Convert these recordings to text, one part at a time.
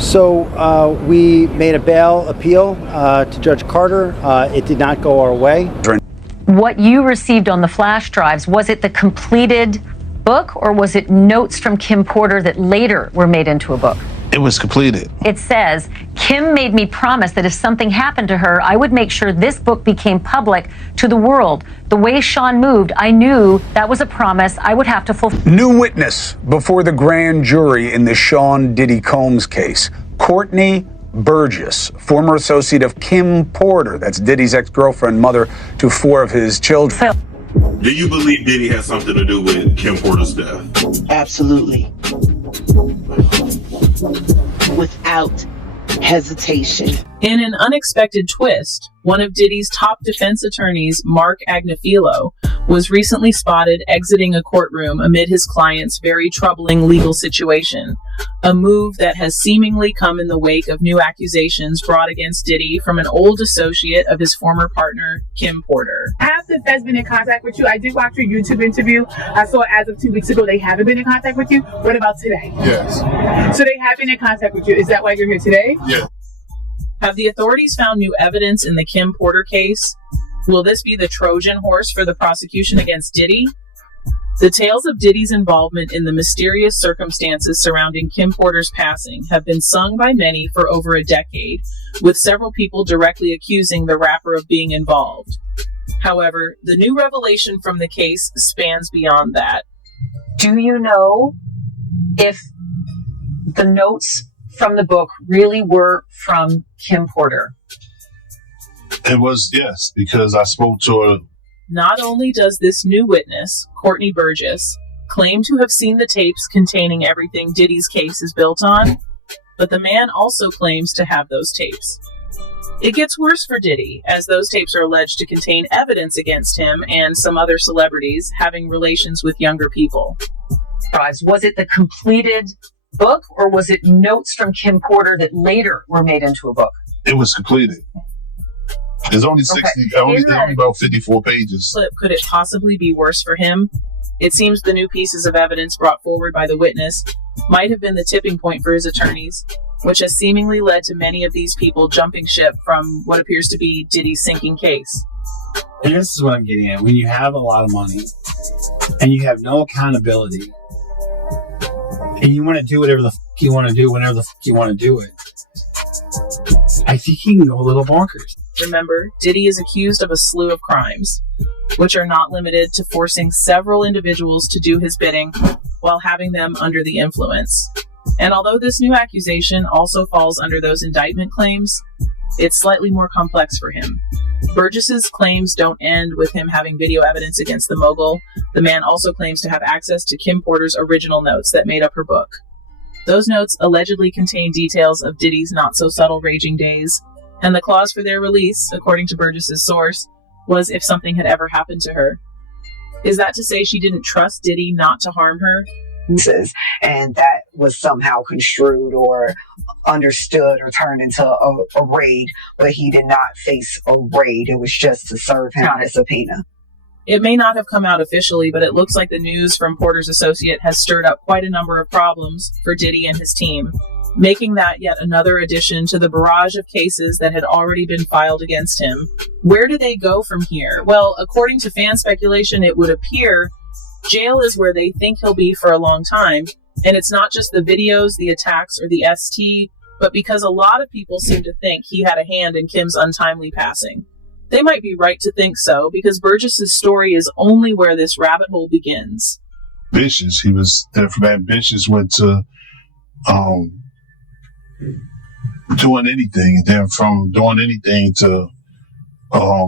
So we made a bail appeal to Judge Carter. It did not go our way. What you received on the flash drives, was it the completed book or was it notes from Kim Porter that later were made into a book? It was completed. It says, Kim made me promise that if something happened to her, I would make sure this book became public to the world. The way Sean moved, I knew that was a promise I would have to fulfill. New witness before the grand jury in the Sean Diddy Combs case. Courtney Burgess, former associate of Kim Porter, that's Diddy's ex-girlfriend, mother to 4 of his children. Do you believe Diddy has something to do with Kim Porter's death? Absolutely. Without hesitation. In an unexpected twist, one of Diddy's top defense attorneys, Marc Agnifilo, was recently spotted exiting a courtroom amid his client's very troubling legal situation, a move that has seemingly come in the wake of new accusations brought against Diddy from an old associate of his former partner, Kim Porter. Has the feds been in contact with you? I did watch your YouTube interview. I saw as of 2 weeks ago they haven't been in contact with you. What about today? Yes. So they have been in contact with you. Is that why you're here today? Yes. Have the authorities found new evidence in the Kim Porter case? Will this be the Trojan horse for the prosecution against Diddy? The tales of Diddy's involvement in the mysterious circumstances surrounding Kim Porter's passing have been sung by many for over a decade, with several people directly accusing the rapper of being involved. However, the new revelation from the case spans beyond that. Do you know if the notes from the book really were from Kim Porter? It was, yes, because I spoke to her. Not only does this new witness, Courtney Burgess, claim to have seen the tapes containing everything Diddy's case is built on, but the man also claims to have those tapes. It gets worse for Diddy, as those tapes are alleged to contain evidence against him and some other celebrities having relations with younger people. Was it the completed book or was it notes from Kim Porter that later were made into a book? It was completed. There's only 60, only about 54 pages. Could it possibly be worse for him? It seems the new pieces of evidence brought forward by the witness might have been the tipping point for his attorneys, which has seemingly led to many of these people jumping ship from what appears to be Diddy's sinking case. And this is what I'm getting at. When you have a lot of money and you have no accountability and you want to do whatever the you want to do whenever the you want to do it, I think you can go a little bonkers. Remember, Diddy is accused of a slew of crimes, which are not limited to forcing several individuals to do his bidding while having them under the influence. And although this new accusation also falls under those indictment claims, it's slightly more complex for him. Burgess's claims don't end with him having video evidence against the mogul. The man also claims to have access to Kim Porter's original notes that made up her book. Those notes allegedly contain details of Diddy's not-so-subtle raging days, and the clause for their release, according to Burgess's source, was if something had ever happened to her. Is that to say she didn't trust Diddy not to harm her? And that was somehow construed or understood or turned into a raid, but he did not face a raid. It was just to serve him a subpoena. It may not have come out officially, but it looks like the news from Porter's associate has stirred up quite a number of problems for Diddy and his team, making that yet another addition to the barrage of cases that had already been filed against him. Where do they go from here? Well, according to fan speculation, it would appear jail is where they think he'll be for a long time, and it's not just the videos, the attacks, or the ST, but because a lot of people seem to think he had a hand in Kim's untimely passing. They might be right to think so, because Burgess's story is only where this rabbit hole begins. Vicious. He was, from that vicious went to doing anything, and then from doing anything to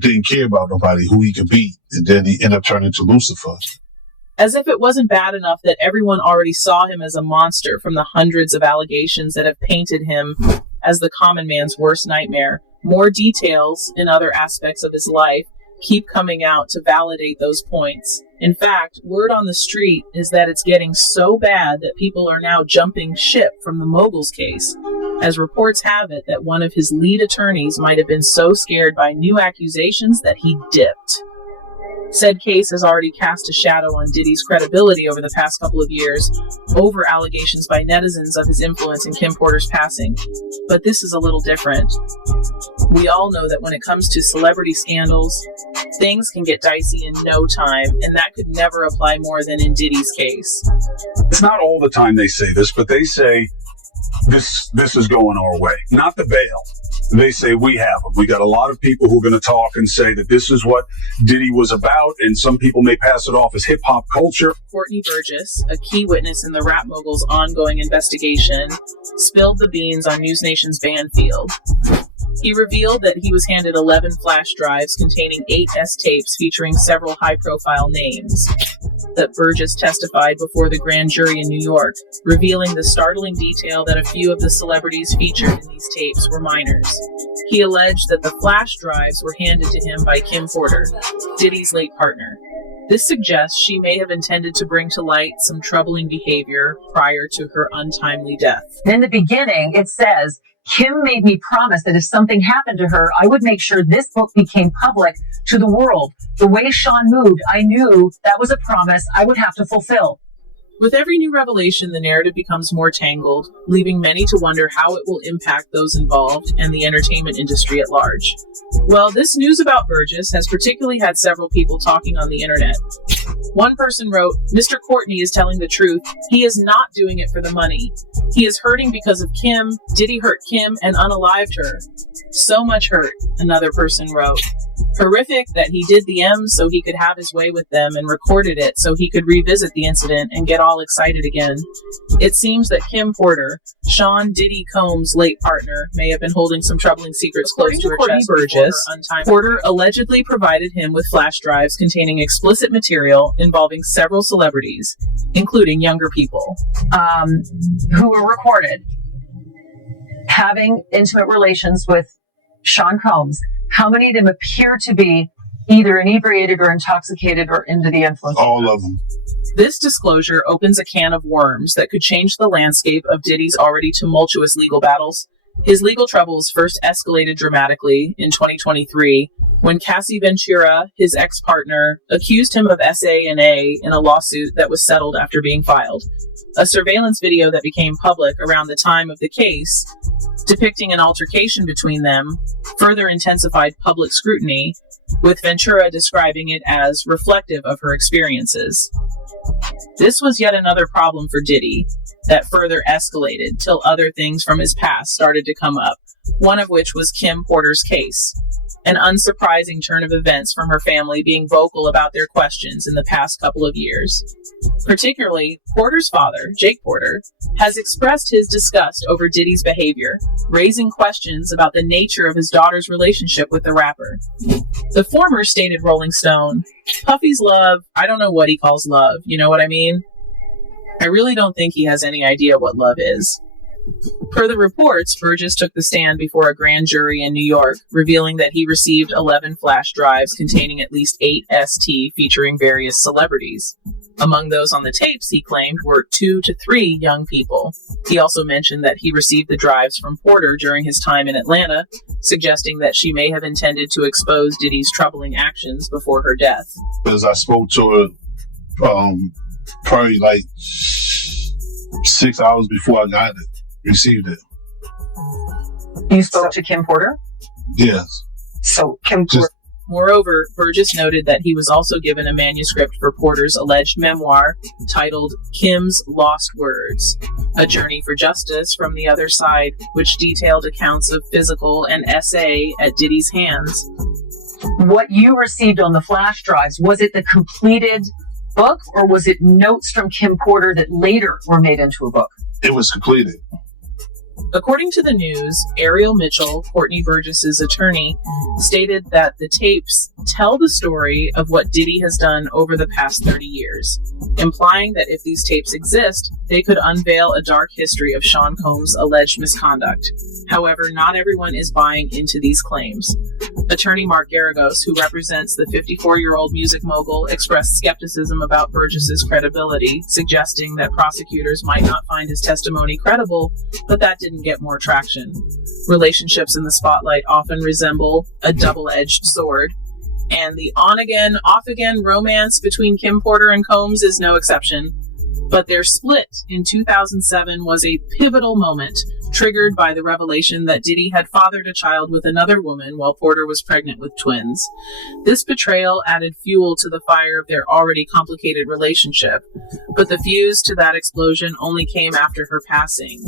didn't care about nobody, who he could beat, and then he ended up turning to Lucifer. As if it wasn't bad enough that everyone already saw him as a monster from the hundreds of allegations that have painted him as the common man's worst nightmare, more details in other aspects of his life keep coming out to validate those points. In fact, word on the street is that it's getting so bad that people are now jumping ship from the mogul's case, as reports have it that one of his lead attorneys might have been so scared by new accusations that he dipped. Said case has already cast a shadow on Diddy's credibility over the past couple of years over allegations by netizens of his influence in Kim Porter's passing. But this is a little different. We all know that when it comes to celebrity scandals, things can get dicey in no time, and that could never apply more than in Diddy's case. It's not all the time they say this, but they say this is going our way. Not the bail. They say we have them. We got a lot of people who are going to talk and say that this is what Diddy was about, and some people may pass it off as hip-hop culture. Courtney Burgess, a key witness in the rap mogul's ongoing investigation, spilled the beans on News Nation's Banfield. He revealed that he was handed 11 flash drives containing 8 S-tapes featuring several high-profile names. That Burgess testified before the grand jury in New York, revealing the startling detail that a few of the celebrities featured in these tapes were minors. He alleged that the flash drives were handed to him by Kim Porter, Diddy's late partner. This suggests she may have intended to bring to light some troubling behavior prior to her untimely death. In the beginning, it says, Kim made me promise that if something happened to her, I would make sure this book became public to the world. The way Sean moved, I knew that was a promise I would have to fulfill. With every new revelation, the narrative becomes more tangled, leaving many to wonder how it will impact those involved and the entertainment industry at large. Well, this news about Burgess has particularly had several people talking on the internet. One person wrote, "Mr. Courtney is telling the truth. He is not doing it for the money. He is hurting because of Kim. Diddy hurt Kim and unalived her. So much hurt," another person wrote. "Horrific that he did the M's so he could have his way with them and recorded it so he could revisit the incident and get all excited again. It seems that Kim Porter, Sean Diddy Combs' late partner, may have been holding some troubling secrets close to her chest. Burgess, Porter allegedly provided him with flash drives containing explicit material involving several celebrities, including younger people, who were recorded having intimate relations with Sean Combs. How many of them appear to be either inebriated or intoxicated or under the influence? All of them. This disclosure opens a can of worms that could change the landscape of Diddy's already tumultuous legal battles. His legal troubles first escalated dramatically in 2023 when Cassie Ventura, his ex-partner, accused him of SA&A in a lawsuit that was settled after being filed. A surveillance video that became public around the time of the case, depicting an altercation between them, further intensified public scrutiny, with Ventura describing it as reflective of her experiences. This was yet another problem for Diddy that further escalated till other things from his past started to come up, one of which was Kim Porter's case. An unsurprising turn of events from her family being vocal about their questions in the past couple of years. Particularly, Porter's father, Jake Porter, has expressed his disgust over Diddy's behavior, raising questions about the nature of his daughter's relationship with the rapper. The former stated Rolling Stone, "Puffy's love, I don't know what he calls love, you know what I mean? I really don't think he has any idea what love is." Per the reports, Burgess took the stand before a grand jury in New York, revealing that he received 11 flash drives containing at least 8 ST featuring various celebrities. Among those on the tapes, he claimed, were 2 to 3 young people. He also mentioned that he received the drives from Porter during his time in Atlanta, suggesting that she may have intended to expose Diddy's troubling actions before her death. As I spoke to her, probably like 6 hours before I received it. You spoke to Kim Porter? Yes. So Kim Porter. Moreover, Burgess noted that he was also given a manuscript for Porter's alleged memoir titled Kim's Lost Words, A Journey for Justice from the Other Side, which detailed accounts of physical and SA at Diddy's hands. What you received on the flash drives, was it the completed book or was it notes from Kim Porter that later were made into a book? It was completed. According to the news, Ariel Mitchell, Courtney Burgess's attorney, stated that the tapes tell the story of what Diddy has done over the past 30 years, implying that if these tapes exist, they could unveil a dark history of Sean Combs' alleged misconduct. However, not everyone is buying into these claims. Attorney Marc Garagos, who represents the 54-year-old music mogul, expressed skepticism about Burgess's credibility, suggesting that prosecutors might not find his testimony credible, but that didn't get more traction. Relationships in the spotlight often resemble a double-edged sword. And the on-again, off-again romance between Kim Porter and Combs is no exception. But their split in 2007 was a pivotal moment, triggered by the revelation that Diddy had fathered a child with another woman while Porter was pregnant with twins. This betrayal added fuel to the fire of their already complicated relationship, but the fuse to that explosion only came after her passing.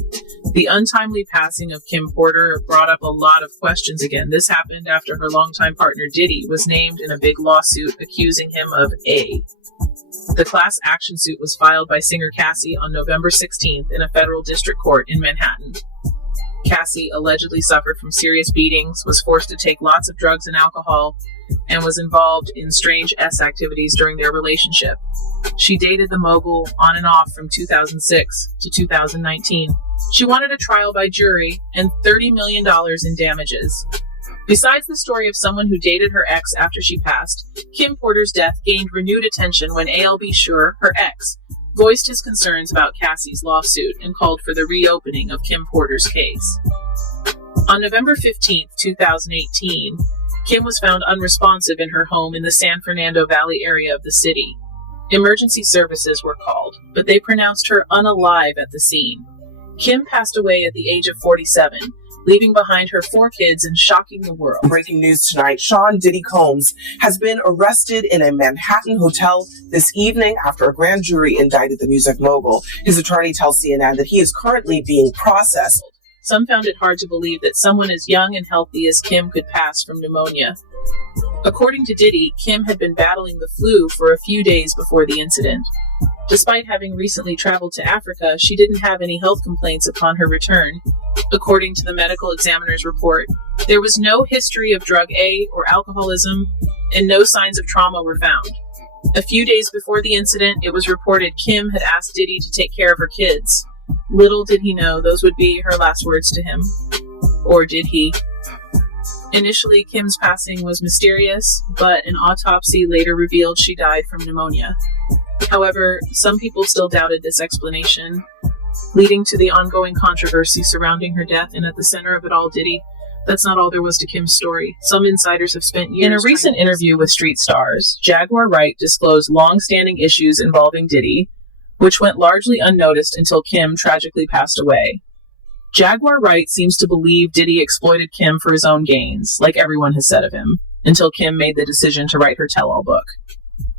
The untimely passing of Kim Porter brought up a lot of questions again. This happened after her longtime partner Diddy was named in a big lawsuit accusing him of A. The class action suit was filed by singer Cassie on November 16th in a federal district court in Manhattan. Cassie allegedly suffered from serious beatings, was forced to take lots of drugs and alcohol, and was involved in strange activities during their relationship. She dated the mogul on and off from 2006 to 2019. She wanted a trial by jury and $30 million in damages. Besides the story of someone who dated her ex after she passed, Kim Porter's death gained renewed attention when A.L.B. Shure, her ex, voiced his concerns about Cassie's lawsuit and called for the reopening of Kim Porter's case. On November 15, 2018, Kim was found unresponsive in her home in the San Fernando Valley area of the city. Emergency services were called, but they pronounced her unalive at the scene. Kim passed away at the age of 47, leaving behind her 4 kids and shocking the world. Breaking news tonight, Sean Diddy Combs has been arrested in a Manhattan hotel this evening after a grand jury indicted the music mogul. His attorney tells CNN that he is currently being processed. Some found it hard to believe that someone as young and healthy as Kim could pass from pneumonia. According to Diddy, Kim had been battling the flu for a few days before the incident. Despite having recently traveled to Africa, she didn't have any health complaints upon her return. According to the medical examiner's report, there was no history of drug A or alcoholism, and no signs of trauma were found. A few days before the incident, it was reported Kim had asked Diddy to take care of her kids. Little did he know those would be her last words to him. Or did he? Initially, Kim's passing was mysterious, but an autopsy later revealed she died from pneumonia. However, some people still doubted this explanation, leading to the ongoing controversy surrounding her death, and at the center of it all, Diddy. That's not all there was to Kim's story. Some insiders have spent years... In a recent interview with Street Stars, Jaguar Wright disclosed long-standing issues involving Diddy, which went largely unnoticed until Kim tragically passed away. Jaguar Wright seems to believe Diddy exploited Kim for his own gains, like everyone has said of him, until Kim made the decision to write her tell-all book.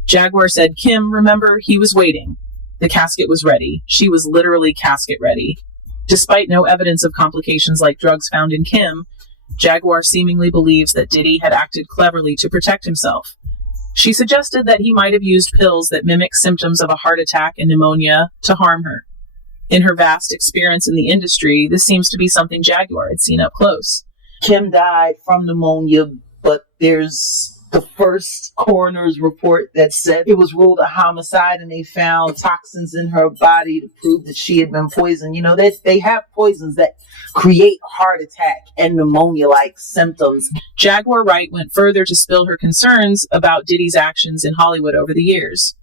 Jaguar said, Kim, remember, he was waiting. The casket was ready. She was literally casket ready. Despite no evidence of complications like drugs found in Kim, Jaguar seemingly believes that Diddy had acted cleverly to protect himself. She suggested that he might have used pills that mimic symptoms of a heart attack and pneumonia to harm her. In her vast experience in the industry, this seems to be something Jaguar had seen up close. Kim died from pneumonia, but there's the first coroner's report that said it was ruled a homicide, and they found toxins in her body to prove that she had been poisoned. You know, they have poisons that create heart attack and pneumonia-like symptoms. Jaguar Wright went further to spill her concerns about Diddy's actions in Hollywood over the years,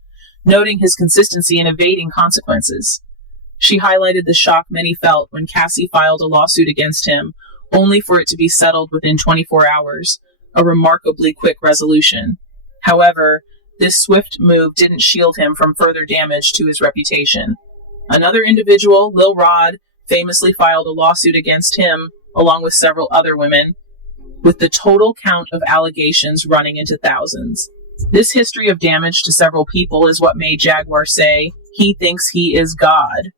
noting his consistency in evading consequences. She highlighted the shock many felt when Cassie filed a lawsuit against him, only for it to be settled within 24 hours. A remarkably quick resolution. However, this swift move didn't shield him from further damage to his reputation. Another individual, Lil Rod, famously filed a lawsuit against him, along with several other women, with the total count of allegations running into thousands. This history of damage to several people is what made Jaguar say he thinks he is God.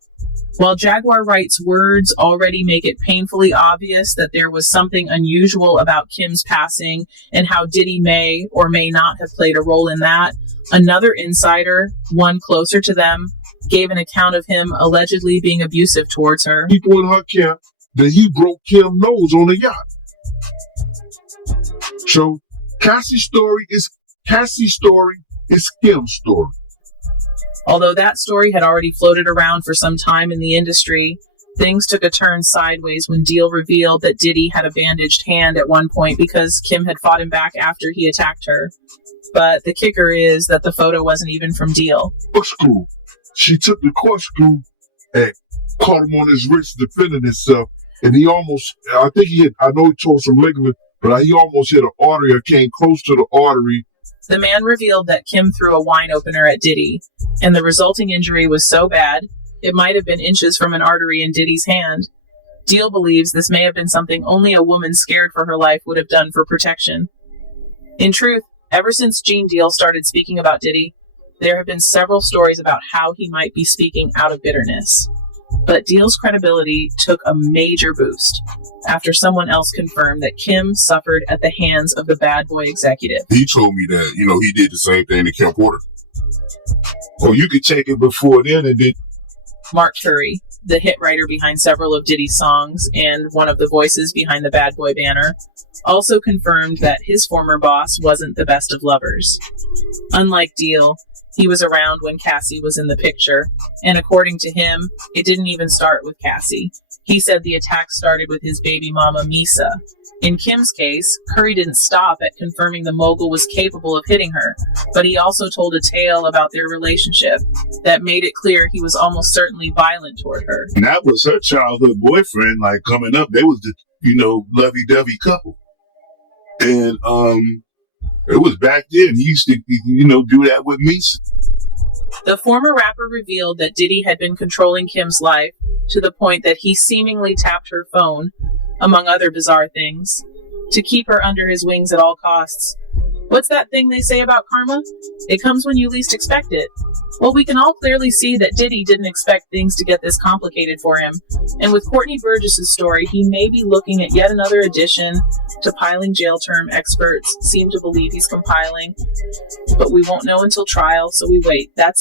While Jaguar Wright's words already make it painfully obvious that there was something unusual about Kim's passing and how Diddy may or may not have played a role in that, another insider, one closer to them, gave an account of him allegedly being abusive towards her. People in her camp that he broke Kim's nose on a yacht. So Cassie's story is Kim's story. Although that story had already floated around for some time in the industry, things took a turn sideways when Deal revealed that Diddy had a bandaged hand at one point because Kim had fought him back after he attacked her. But the kicker is that the photo wasn't even from Deal. Corkscrew. She took the corkscrew and caught him on his wrist defending himself, and he almost, I know he tore some ligament, but he almost hit an artery or came close to the artery The man revealed that Kim threw a wine opener at Diddy, and the resulting injury was so bad, it might have been inches from an artery in Diddy's hand. Deal believes this may have been something only a woman scared for her life would have done for protection. In truth, ever since Gene Deal started speaking about Diddy, there have been several stories about how he might be speaking out of bitterness. But Deal's credibility took a major boost after someone else confirmed that Kim suffered at the hands of the bad boy executive. He told me that, he did the same thing to Kim Porter. Well, you could check it before then and then. Mark Curry, the hit writer behind several of Diddy's songs and one of the voices behind the Bad Boy banner, also confirmed that his former boss wasn't the best of lovers. Unlike Deal, he was around when Cassie was in the picture, and according to him, it didn't even start with Cassie. He said the attack started with his baby mama, Misa. In Kim's case, Curry didn't stop at confirming the mogul was capable of hitting her, but he also told a tale about their relationship that made it clear he was almost certainly violent toward her. And that was her childhood boyfriend, like coming up. They was the, lovey-dovey couple. And it was back then. He used to, do that with me. The former rapper revealed that Diddy had been controlling Kim's life to the point that he seemingly tapped her phone, among other bizarre things, to keep her under his wings at all costs. What's that thing they say about karma? It comes when you least expect it. Well, we can all clearly see that Diddy didn't expect things to get this complicated for him. And with Courtney Burgess' story, he may be looking at yet another addition to piling jail term experts seem to believe he's compiling. But we won't know until trial, so we wait. That's it.